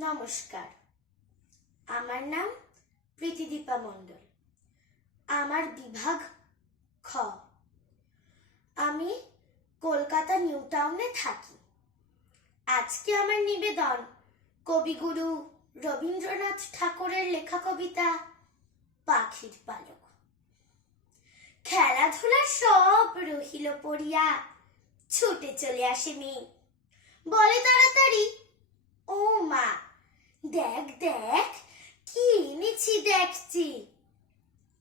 নমস্কার। আমার নাম প্রীতিদীপা মণ্ডল। আমার বিভাগ খ। আমি কলকাতা নিউ টাউনে থাকি। আজকে আমার নিবেদন কবিগুরু রবীন্দ্রনাথ ঠাকুরের লেখা কবিতা পাখির পালক। খেলাধুলা সব রহিল পড়িয়া ছুটে চলে আসে মেয়ে। বলে তাড়াতাড়ি ও মা দেখ, কি এনেছি দেখছি।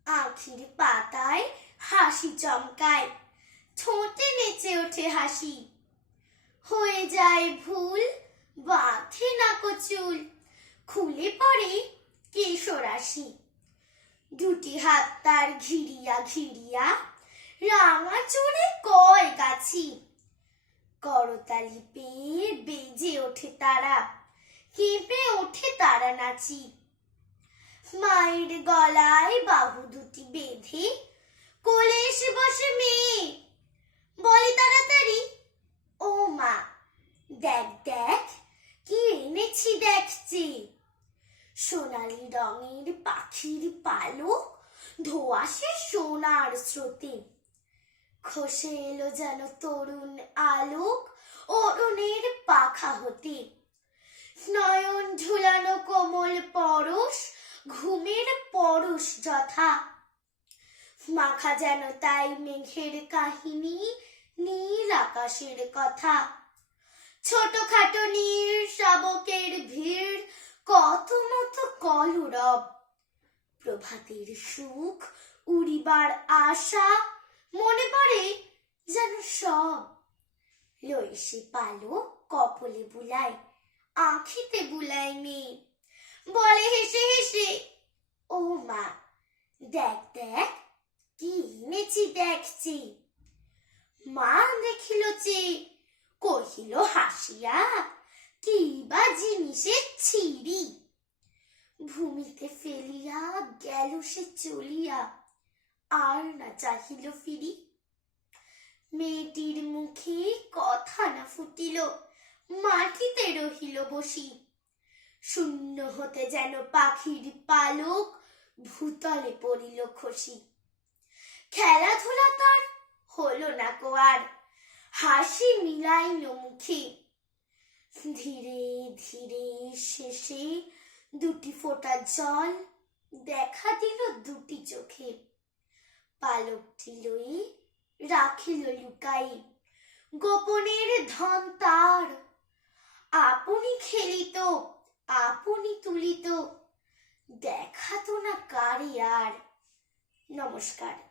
আখির পাতায় হাসি চমকায়, ঠোঁটে নেচে ওঠে হাসি। হয়ে যায় ভুল, বাঁধে না কচুল, খুলে পড়ে কেশর কেশরাশি দুটি হাত তার ঘিরিয়া ঘিরিয়া, রাঙা চড়ে কয় গাছি। করতালি পেয়ে বেজে ওঠে তারা। কেঁপে ওঠে তারা নাচি। মায়ের গলায় বাহু দুটি বেঁধে কোলে এসে বসে মেয়ে। বলে তাড়াতাড়ি, ও মা, দেখ দেখ, কি এনেছি দেখছি সোনালি রঙের পাখির পালক ধোয়াশে সোনার স্রোতে। খসে এলো যেন তরুণ আলোক, অরুণের পাখা হতে। নয়ন ঝুলানো কোমল পরশ, ঘুমের পরশ যথা। মাখা যেন তাই মেঘের কাহিনী, নীল আকাশের কথা। ছোটখাটো নীল শাবকের ভিড় কত মতো কলরব। প্রভাতের সুখ উড়িবার আশা, মনে পড়ে যেন সব। লইসে পালো কপলে বুলায়। আখিতে বুলায় মেয়ে বলে হেসে হেসে, ও মা, দেখ দেখ, কি এনেছি দেখছি। মা দেখিল যে, কহিল হাসিয়া, কি বা জিনিসের ছিড়ি। ভূমিতে ফেলিয়া গেল সে চলিয়া, আর না চাহিল ফিরি। মেয়েটির মুখে কথা না ফুটিল মাটিতে রহিল বসি। শূন্য হতে যেন পাখির পালক ভূতলে পড়িল খসি। খেলাধুলা তার হলো না কো আর, হাসি মিলাইল মুখে। ধীরে ধীরে শেষে দুটি ফোঁটা জল দেখা দিল দুটি চোখে। পালকটি লই রাখিল লুকাই। গোপনের ধন তার আপনি খেলিত আপনি তুলিত দেখাতো না কারি আর। নমস্কার।